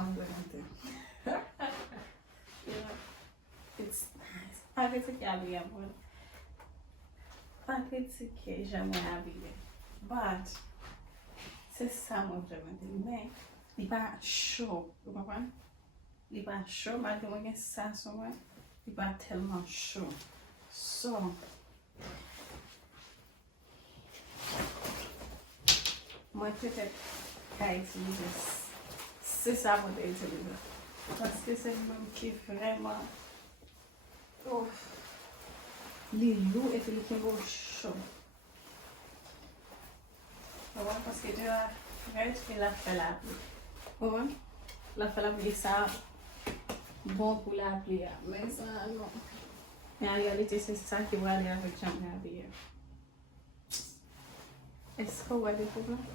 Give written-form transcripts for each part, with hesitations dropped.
mwen gwenante. It's nice. Pa kritike abiye mwen. Pa kritike jame abiye. But, se sa mwen gwenante. Men, li pa show. You comprend? Li pa show. Malgré mwen gen sa sou mwen. Li pa telman show. So, mwen peut-être ka itilize. Se sa mwen te itilize. Paske se mwen ki vreman li lou et li kengo show. Ouwen, paske de la frèt ki la fè la pli. Ouwen? La fè la pli sa bon pou la pli ya. Men sa non. Men en realite se sa ki wale avèk jame abiye. Esko wale pou mwen?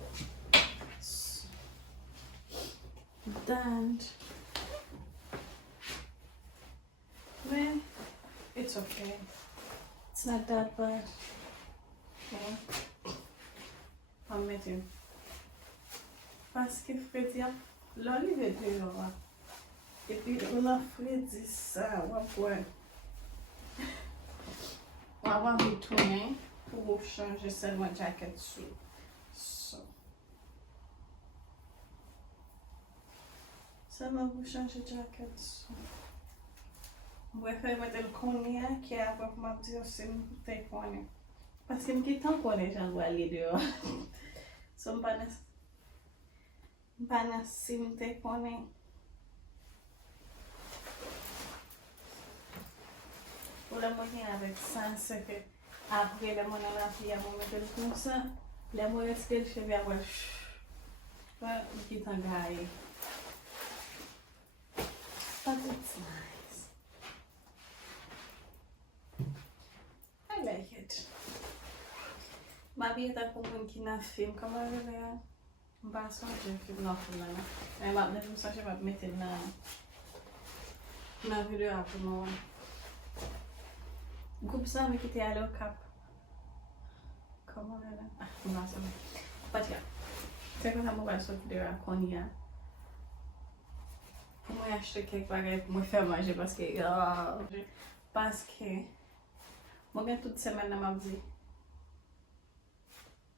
And well, it's okay. It's not that bad. Okay. I'm with you. Paske frèt ya, lò li ve de yo wa. E pi ou la frèt di sa, wapwen. Wawan retounen pou chanje selman jaket sou. So. Selman pou chanje jaket sou. Mwen fè mwen del konnen ki avok mwen diyo se mwen te konnen. Paske mwen ki tan konnen jan wale diyo. So mwen panas si mwen te konnen. Ou la mwen gen avèk san se ke apre le mwen an la fi a mwen metel kon sa. Le mwen eske l cheve avè mwen ki tan gaye. But it's nice. I like it. Mabi eta pou mwen ki nan film. Kama vele ya? Mba sonje film nan film nan. E map ne mwen sonje map metel nan videyo apou mwen. Goup sa mi kite ale o kap. Kama vele? Mba sonje. But ya. Se kon sa mwen wale sot videyo a koni ya. Mwen achete kek bagay pou mwen fè manje paske mwen gen tout semen nan mwen di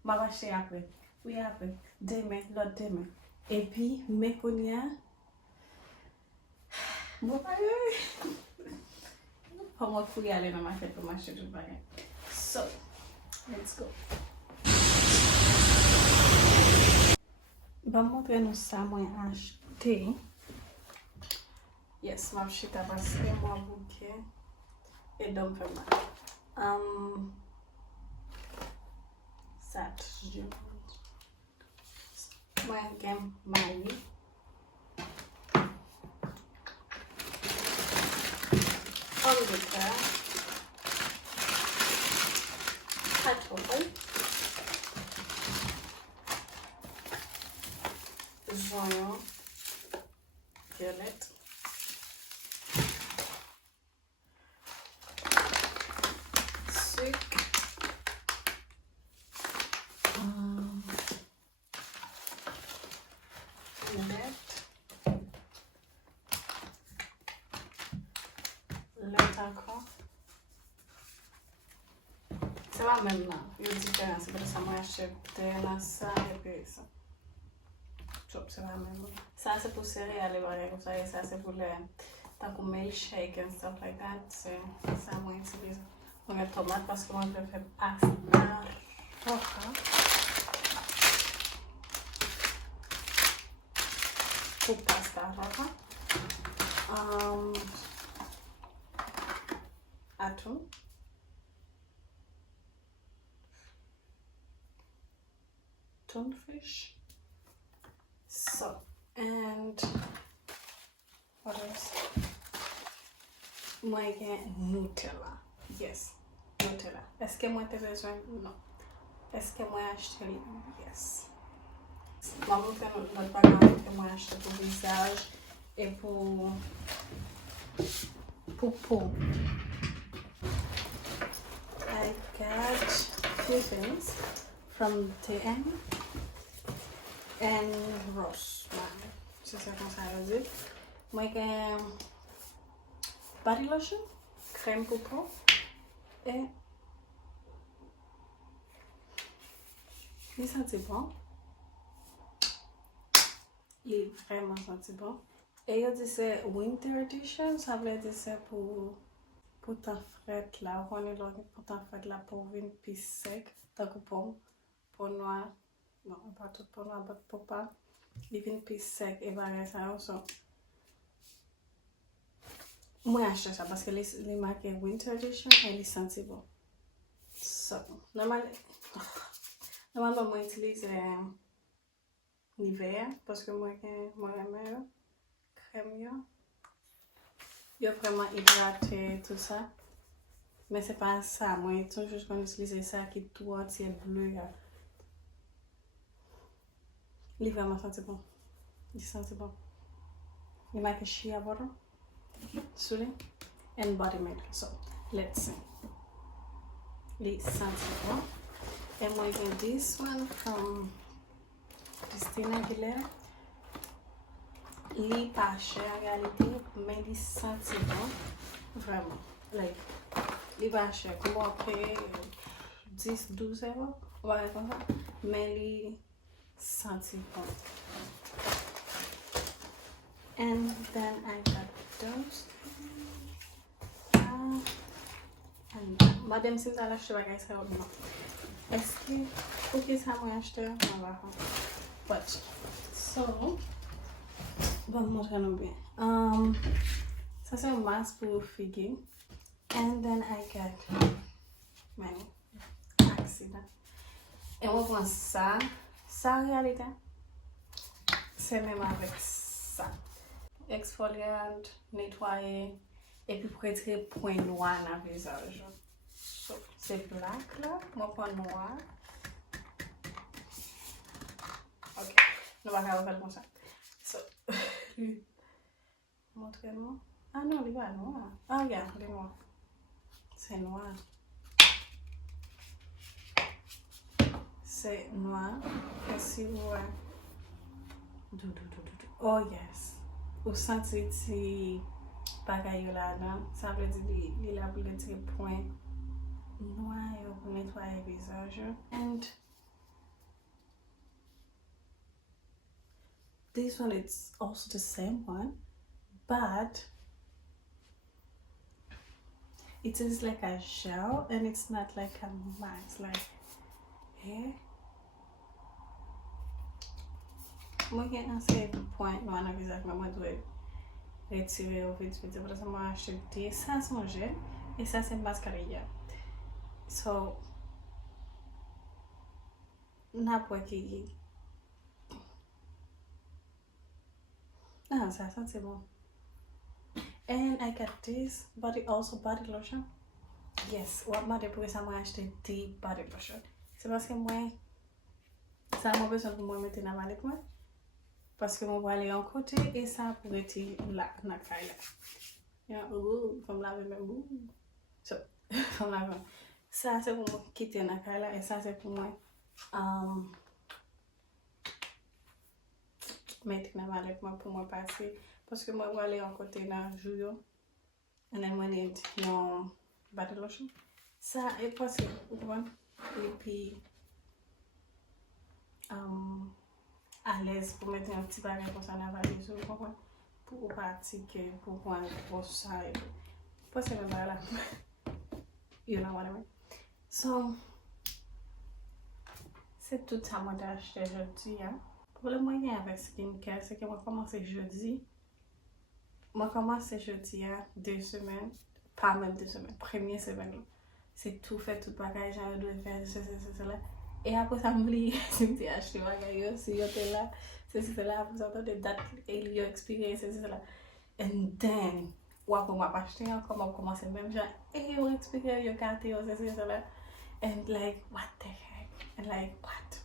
mwen achete apre. Oui apre. Deme, lot deme. E pi, me konya mwen bagay. Pa mwen fouye ale nan makèt pou mwen achete tout bagay. So, let's go. Ba montre nou sa mwen achete. Yes, map chita paske mwen bouke e dom fè man. Sat jounen. Mwen gen mayi. Olika. Patol. Jounen. Violet. Se va men nan, yo diferansi, pero sa mwen achete nan sa epi sa. Chop, se va men nan. Sa se pou cereale bagay kon sa, e sa se pou le takou milkshake and stuff like that. Se sa mwen itilize. Mwen gen tomat paske mwen prefe pasta roja. Pou pasta roja. Atun. Fish. So, and what else? Mwen gen Nutella. Yes, Nutella. Eske mwen te bezwen? Non. Eske mwen achete li? Yes. Mwen mwen fè not bagay ke mwen achete pou visaj e pou I got few things from TM and Ross. Se sa kon sa yo di. Mwen gen body lotion, crème pour peau, et il senti bon. Il est vraiment senti bon. Et yo di se winter edition, ça veut dire c'est pour ta frèt là, on est là pour ta frèt là pour venir plus sec, tant que pour noir. Non, pas tout pour noir, mais pour pas. Il vient plus sec et bagay ça aussi. Moi achète ça parce que les marqué winter edition et les senti bon. So, normalement moi utilise l'hiver parce que moi j'aime crème yo vraiment hydraté tout ça. Mais c'est pas ça, moi toujours qu'on utilise ça qui est tout entier bleu. Il est vraiment senti bon. Il senti bon. Il marque shea butter, soothing, and body milk. So, let's see. Il senti bon. And moi j'ai this one from Christina Aguilera. Il est pas cher en réalité, mais il senti bon. Vraiment. Like, il est pas cher. Comment après 10-12 euros, on va comme ça. Mais il senti bon. And then I got those. And madame, si vous allez acheter bagay ça ou non. Est-ce que pour qui ça m'a acheté? On va voir. But, so, bon, montrer-nous bien. Ça c'est un masque pour figuer. And then I got my accident. Et on prend ça. Ça en réalité, c'est même avec ça. Exfoliant, nettoyer, et puis pour retirer point noir dans le visage. So, c'est black là, moi point noir. Ok, nous allons faire comme ça. So, montrez-moi. Ah non, il est noir. Ah, regarde, il est noir. C'est noir. C'est noir. Et si vous voyez. Oh yes. Vous sentez si bagay là-dedans, ça veut dire qu'il a voulu tirer point noir pour nettoyer le visage. And this one is also the same one, but it is like a gel and it's not like a mask, like here. Moi j'ai un seul point noir dans le visage, mais moi je dois retirer au vite vite. Pour ça, moi j'ai acheté ça son gel et ça c'est mascarilla. So, n'importe qui. Ah, ça c'est bon. And I got this body lotion. Yes, what m'a pour ça moi acheté des body lotion. C'est parce que moi ça m'a besoin pour moi mettre dans ma lettre moi. Parce que moi vais aller en côté et ça pour être là dans la caille. Yeah, comme laver même. So, comme laver. Ça c'est pour moi quitter dans la caille et ça c'est pour moi mettre dans ma lettre moi pour moi passer parce que moi vais aller en côté dans jour and then when it your body lotion. Ça est possible, et puis à l'aise pour mettre un petit bagage comme ça dans la valise, pour pratiquer, pour prendre pour ça et tout. Pas c'est même là. You know what I mean? So, c'est tout ça moi j'ai acheté jeudi. Hein. Pour le moyen avec skincare, c'est que moi commencé jeudi. Moi commence jeudi à 2 semaines, pas même 2 semaines, première semaine. C'est tout fait, tout bagage, j'en dois faire, cela. Et après ça m'oublie, si tu as acheté bagage, si tu es là, c'est cela, après ça, des dates, et il y a expiré, c'est cela. And then, ou après moi, acheter encore, moi commencer même genre, et il y a expiré, il y a gâté, c'est cela. And like, what the heck? And like, what?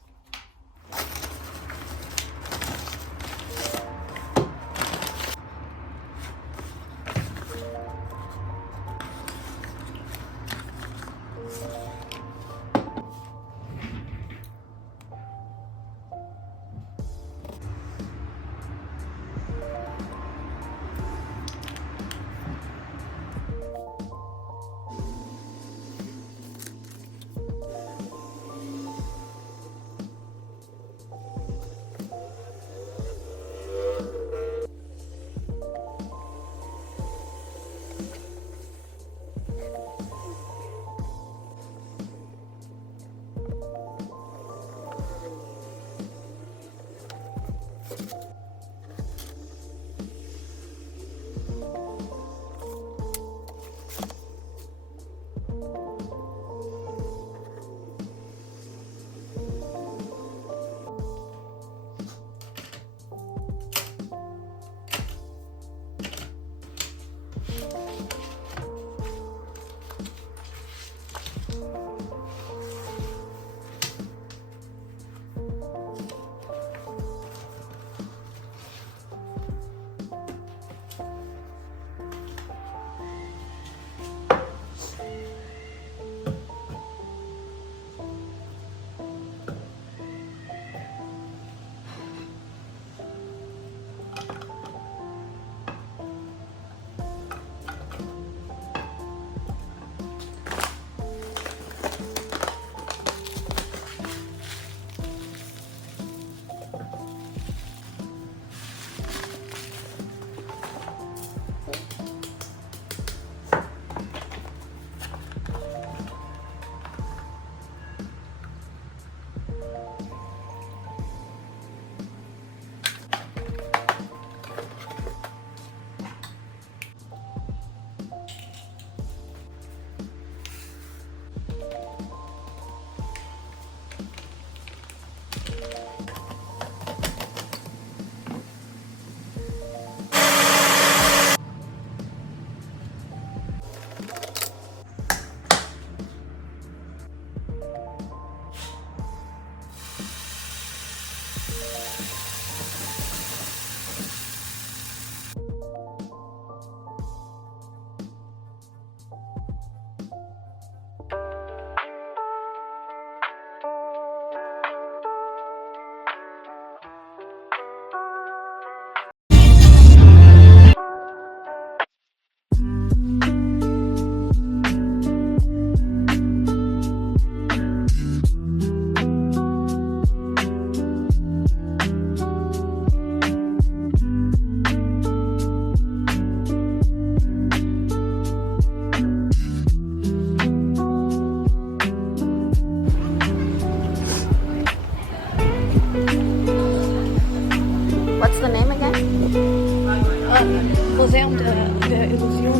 Museum der Illusion.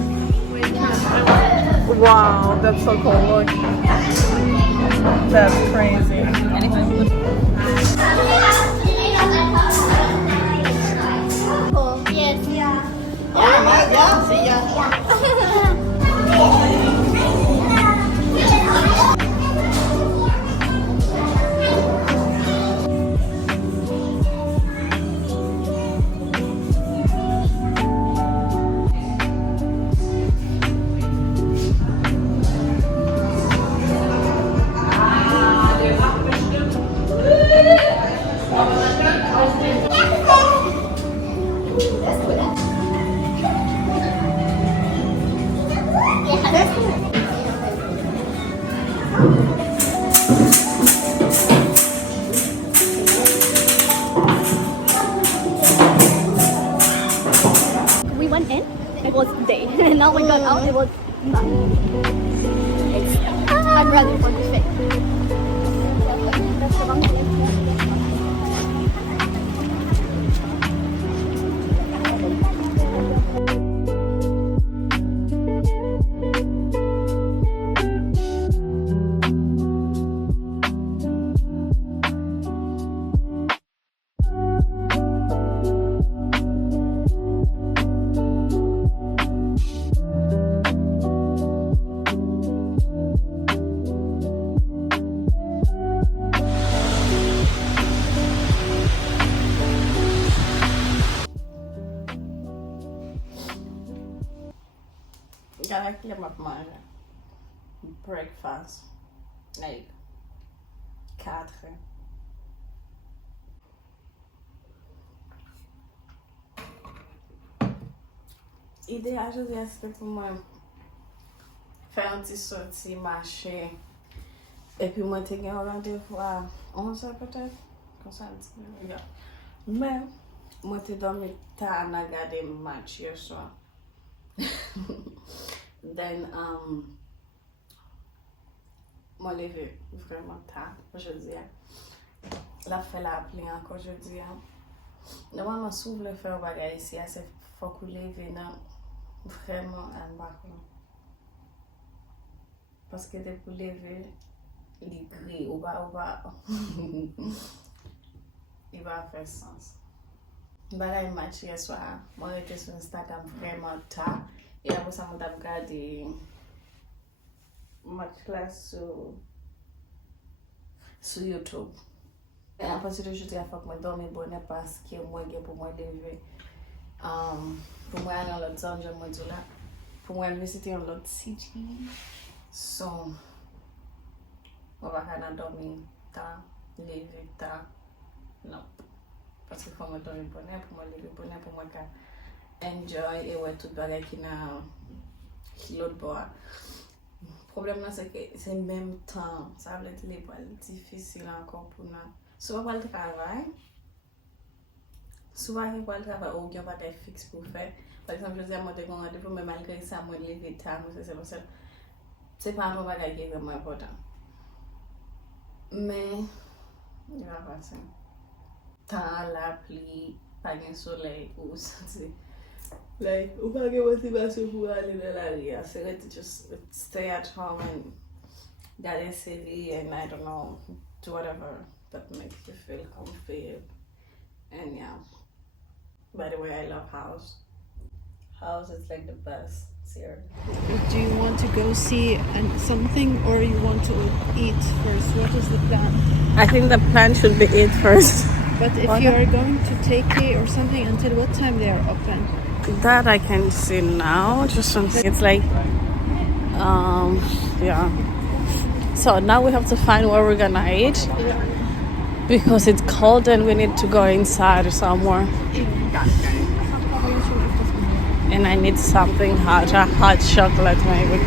Wow, that's so cool. Look. That's crazy. Oh, yes. Yeah. Yeah, see ya. We went in, it was day, and now we got out, it was night. I'm ready for this thing. Gotta clear up my breakfast. Like 4. Idée à aujourd'hui, c'était pour moi faire un petit sortie, marcher. Et puis moi, j'ai un rendez-vous à 11h peut-être. Comme ça, yeah. Mais moi, j'ai dormi tard, on a regardé le match hier soir. Then, moi, levé vraiment tard aujourd'hui. La fait la appelé encore aujourd'hui. Normalement, si vous voulez faire un bagage ici, c'est faut que vous levez vraiment en bas. Parce que depuis vous lever, il gris ou bas. Il va faire sens. Bagage match hier soir, moi, j'étais sur Instagram vraiment tard. Et après ça, je regardé match classe sur YouTube. Et après, je dis qu'il faut que je dorme bonne parce que moi, pour moi lever. Pour moi, aller dans l'autre zone, je me dis là. Pour moi, visiter un autre city. So, je vais dormir tard, lever tard. Non. Parce qu'il faut que je dorme bonne, pour moi lever bonne, pour moi enjoy et ouais, tout le bagage qui l'autre bois. Le problème, c'est que c'est le même temps. Ça va être difficile encore pour nous. Souvent, on le travail. Souvent, on le travail ou il y a pas de fixe pour faire. Par exemple, je dis à moi de rendez-vous, mais malgré ça, moi, je lever tard. C'est pas un bagage qui est vraiment important. Mais, il va passer. Temps, la pluie, pas de soleil, ou ça, like, ou pas de motivation pour aller dans la rue. C'est to just stay at home and get a CV and I don't know, do whatever that makes you feel comfy. And yeah. By the way, I love house. House is like the best here. Do you want to go see something or you want to eat first? What is the plan? I think the plan should be eat first. But if you are going to take care or something, until what time they are open? That I can see now. Just something. It's like, yeah. So now we have to find where we're gonna eat because it's cold and we need to go inside somewhere. And I need something hot, a hot chocolate maybe.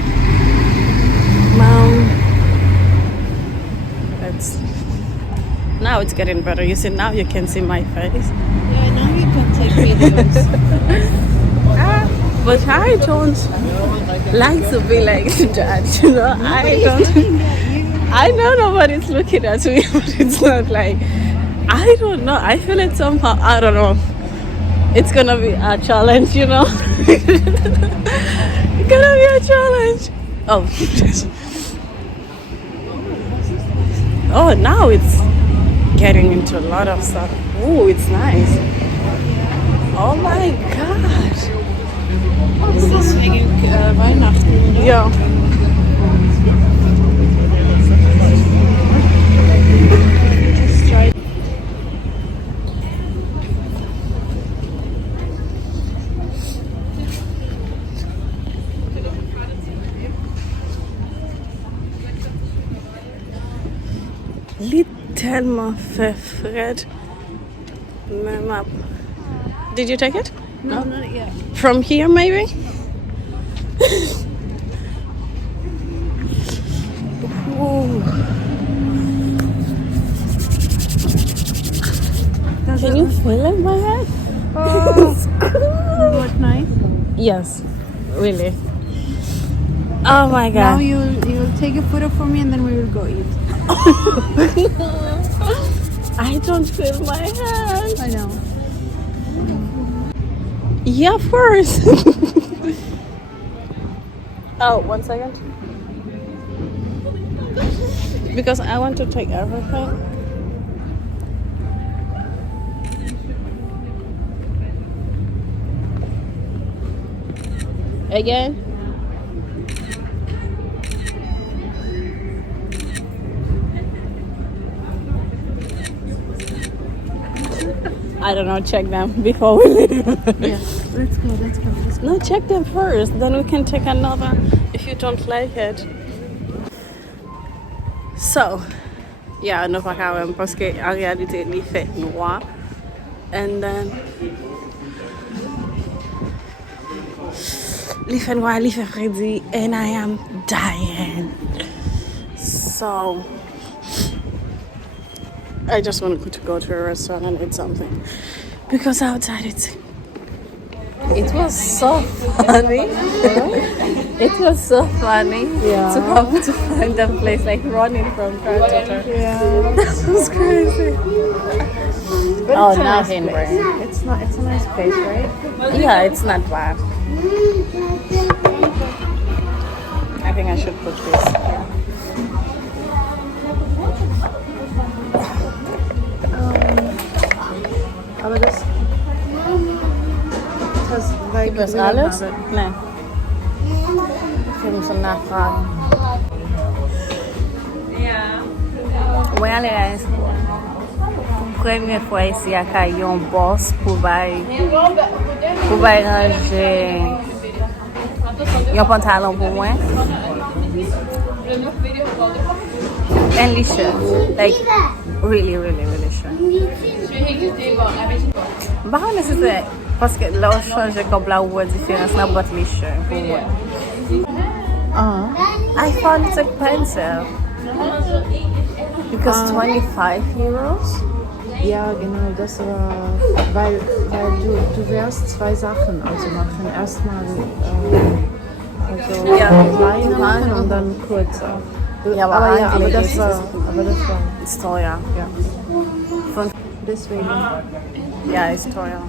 Now it's getting better. You see, now you can see my face. Yeah, now you can take videos. But I don't like to be like that, you know. I know nobody's looking at me, but it's not like, I don't know. I feel it somehow. I don't know. It's gonna be a challenge, you know. It's gonna be a challenge. Oh. Oh, now it's getting into a lot of stuff. Oh, it's nice. Oh my gosh. Ist das wegen Weihnachten, oder? Ja. Just try. Tellement fait frais. Did you take it? No, not yet. From here, maybe? Ooh. Can you feel it, my head? Oh, It's cool. what nice. Yes, really. Oh my Now god. you'll take a photo for me and then we will go eat. I don't feel my hand. I know. Yeah, of course. Oh, 1 second. Because I want to take everything. Again. I don't know, check them before we leave. Yeah, let's go. No, check them first, then we can take another if you don't like it. So, yeah, no pa kawem, paske en realite li fe noir. And then li fe noir, li fe fredi, and I am dying. So I just wanted to go to a restaurant and eat something because outside it was so funny. It was so funny to have to find a place like running from car to car. Yeah. That was crazy. But Oh, it's a nice nothing, place. right? It's a nice place, right? Yeah, it's not bad. I think I should put this here. Aber das like Gibt es alles? Nee. Wir müssen nachfragen. Mwen ale la espo. Premye fwa isi akay yon boss pou bay ranger yon pantalon pou mwen. And li shirt. Like, really, really, really shirt. Baka nesite, paske la ou chanje kob la ou diferans nan bot li shirt pou mwen. I found it expensive. Because 25 euros? Ja, genau, das war, weil du wirst zwei Sachen also machen. Erstmal also Ja. kleiner machen und dann kurzer. Ja, aber aber eigentlich das ist war, Ist teuer. ja. Von, Deswegen. ja, ist teuer.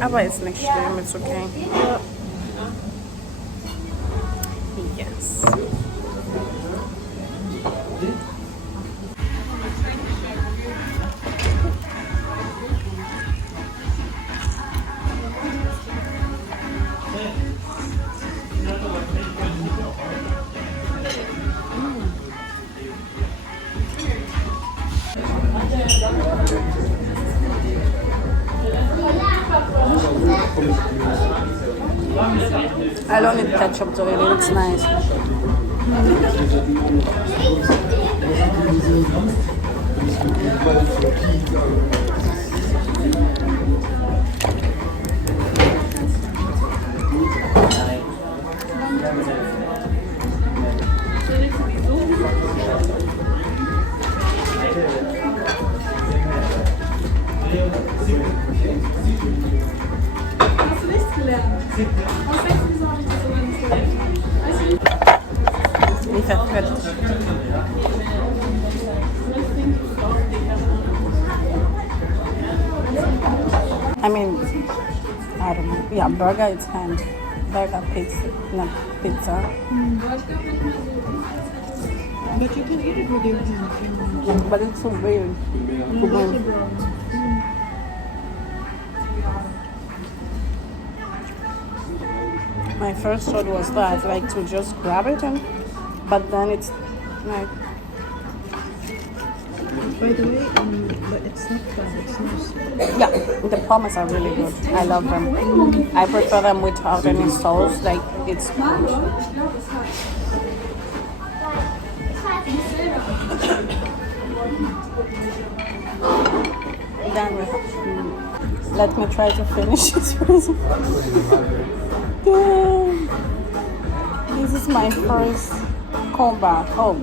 Aber ist nicht schlimm, ist okay. Yes. I don't need ketchup though, it looks nice. Il fait frais. I mean, I don't know. Yeah, burger it's fine. Burger, pizza, not pizza. But you can eat it with your hand. But it's so weird. My first thought was that, like, to just grab it, but then it's like. By the way, but it's not bad, it's nice. Yeah, the pommes are really good. I love them. I prefer them without any sauce. Like, it's good. Done with it. Let me try to finish it first. This is my first combat. Oh.